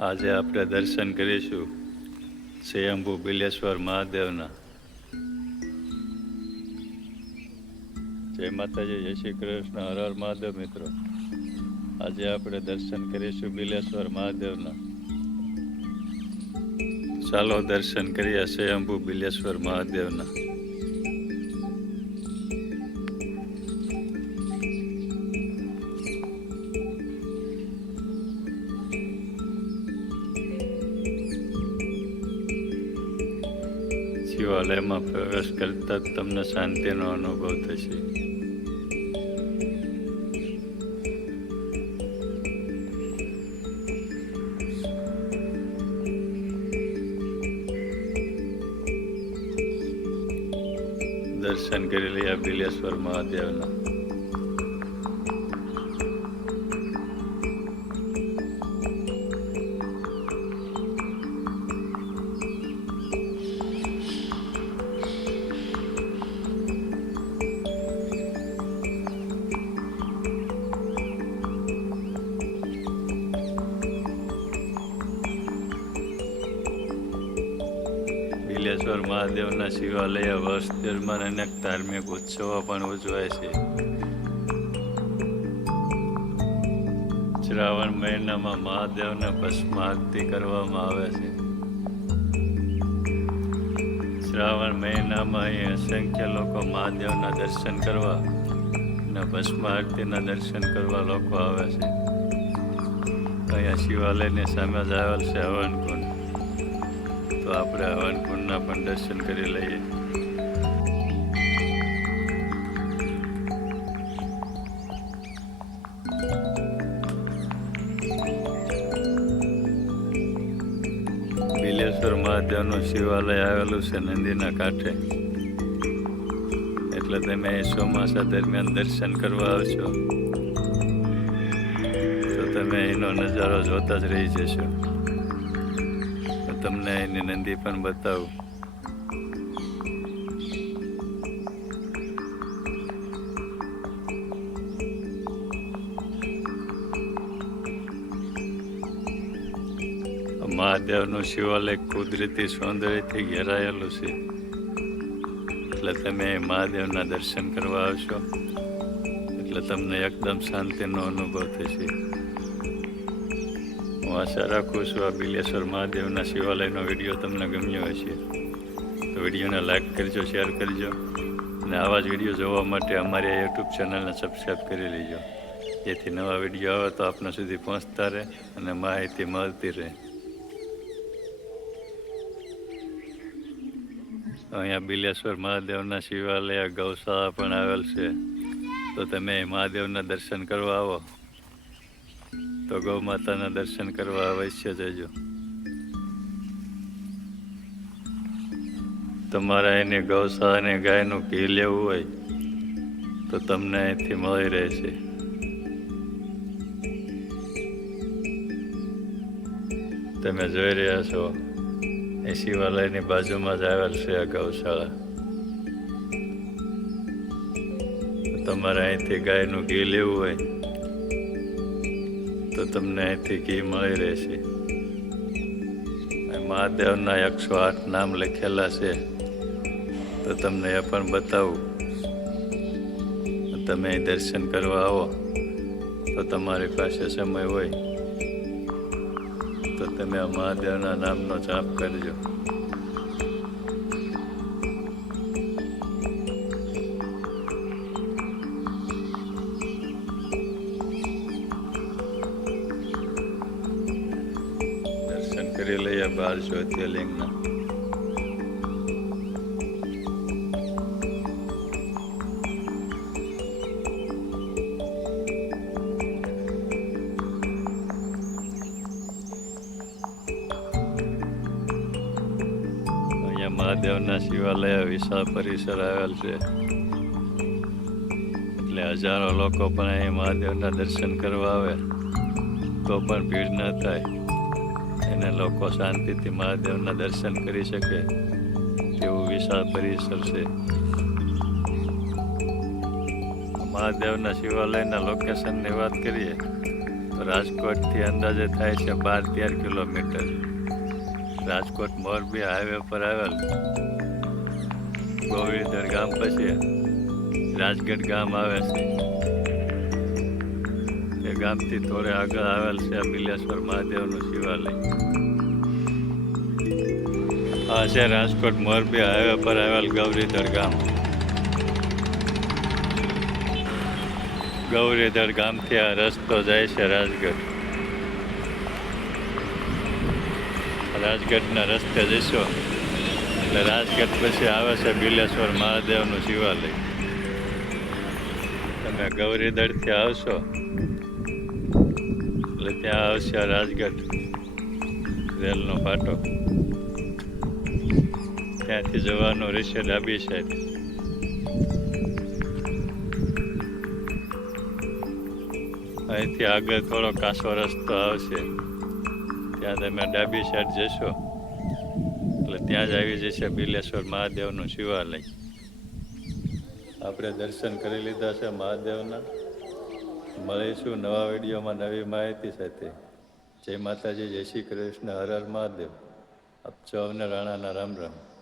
આજે આપણે દર્શન કરીશું સ્વયંભુ બિલેશ્વર મહાદેવના. જય માતાજી, જય શ્રી કૃષ્ણ. હર હર મહાદેવ મિત્રો. આજે આપણે દર્શન કરીશું બિલેશ્વર મહાદેવના. ચાલો દર્શન કરીએ સ્વયંભુ બિલેશ્વર મહાદેવના. શિવાલયમાં પ્રવેશ કરતા જ તમને શાંતિનો અનુભવ થશે. દર્શન કરી લઈએ બિલેશ્વર મહાદેવના બિલેશ્વર મહાદેવના શિવાલય, વર્ષ દરમિયાન અનેક ધાર્મિક ઉત્સવો પણ ઉજવાય છે. શ્રાવણ મહિનામાં મહાદેવને ભસ્મ આરતી કરવામાં આવે છે. શ્રાવણ મહિનામાં અહીં અસંખ્ય લોકો મહાદેવના દર્શન કરવા અને ભસ્મ આરતીના દર્શન કરવા લોકો આવે છે. અહીંયા શિવાલયની સામે જ આવેલ છે હવનકુંડ તો આપણે હવનકુંડના પણ દર્શન કરી લઈએ. બિલેશ્વર મહાદેવનું શિવાલય આવેલું છે નદીના કાંઠે. એટલે તમે ચોમાસા દરમિયાન દર્શન કરવા આવશો. તો તમે એનો નજારો જોતા જ રહી જશો. તમને એની નંદી પણ બતાવું. મહાદેવનું શિવાલય કુદરતી સૌંદર્યથી ઘેરાયેલું છે. એટલે તમે મહાદેવના દર્શન કરવા આવશો. એટલે તમને એકદમ શાંતિનો અનુભવ થશે. હું આશા રાખું છું આ બિલેશ્વર મહાદેવના શિવાલયનો વીડિયો તમને ગમ્યો હશે. તો વિડીયોને લાઈક કરજો, શેર કરજો અને આવા જ વીડિયો જોવા માટે અમારી યુટ્યુબ ચેનલને સબસ્ક્રાઈબ કરી લેજો. જેથી નવા વીડિયો આવે તો આપણા સુધી પહોંચતા રહે અને માહિતી મળતી રહે. અહીંયા બિલેશ્વર મહાદેવના શિવાલય ગૌશાળા પણ આવેલ છે. તો તમે મહાદેવના દર્શન કરવા આવો. તો ગૌ માતાના દર્શન કરવા અવશ્ય જજો. તમારે એની અને ગાયનું ઘી લેવું હોય, તો તમને અહીંથી મળી રહેશે. તમે જોઈ રહ્યા છો, એ શિવાલયની બાજુમાં જ આવેલ છે આ ગૌશાળા. તમારે અહીંથી ગાયનું ઘી લેવું હોય તો તમને અહીંથી ઘી મળી રહેશે. મહાદેવના એકસો આઠ નામ લખેલા છે. તો તમને એ પણ બતાવું. તમે દર્શન કરવા આવો, તો તમારી પાસે સમય હોય. તો તમે આ મહાદેવના નામનો જાપ કરજો. લઈએ બાર જ્યોતિર્લિંગના મહાદેવના શિવાલય, વિશાળ પરિસર આવેલ છે. એટલે હજારો લોકો પણ અહીં મહાદેવના દર્શન કરવા આવે. તો પણ ભીડ ન થાય. અને લોકો શાંતિથી મહાદેવના દર્શન કરી શકે તેવું વિશાળ પરિસર છે. મહાદેવના શિવાલયના લોકેશનની વાત કરીએ તો રાજકોટથી અંદાજે થાય છે બાર તેર કિલોમીટર. રાજકોટ મોરબી હાઈવે પર આવેલ ગોવિંદર ગામ પછી રાજગઢ ગામ આવે છે. એ ગામથી થોડે આગળ આવેલ છે બિલેશ્વર મહાદેવનું શિવાલય. આ છે રાજકોટ મોરબી હાઈવે પર આવેલ ગૌરીધર ગામ. ગૌરીધર ગામથી આ રસ્તો જાય છે રાજગઢ. રાજગઢના રસ્તે જશો. એટલે રાજગઢ પછી આવે છે બિલેશ્વર મહાદેવનું શિવાલય. તમે ગૌરીધરથી આવશો. એટલે ત્યાં આવશે રાજગઢ રેલનો પાટો ત્યાંથી જવાનું રહેશે ડાબી સાઈડ અહીંથી આગળ થોડો કાસો રસ્તો આવશે. ત્યાં તમે ડાબી સાઈડ જશો. એટલે ત્યાં જ આવી જશે બિલેશ્વર મહાદેવનું શિવાલય. આપણે દર્શન કરી લીધા છે મહાદેવના. મળીશું નવા વિડીયોમાં નવી માહિતી સાથે. જય માતાજી, જય શ્રી કૃષ્ણ, હર હર મહાદેવ. આપ સૌને રાણાના રામ રામ.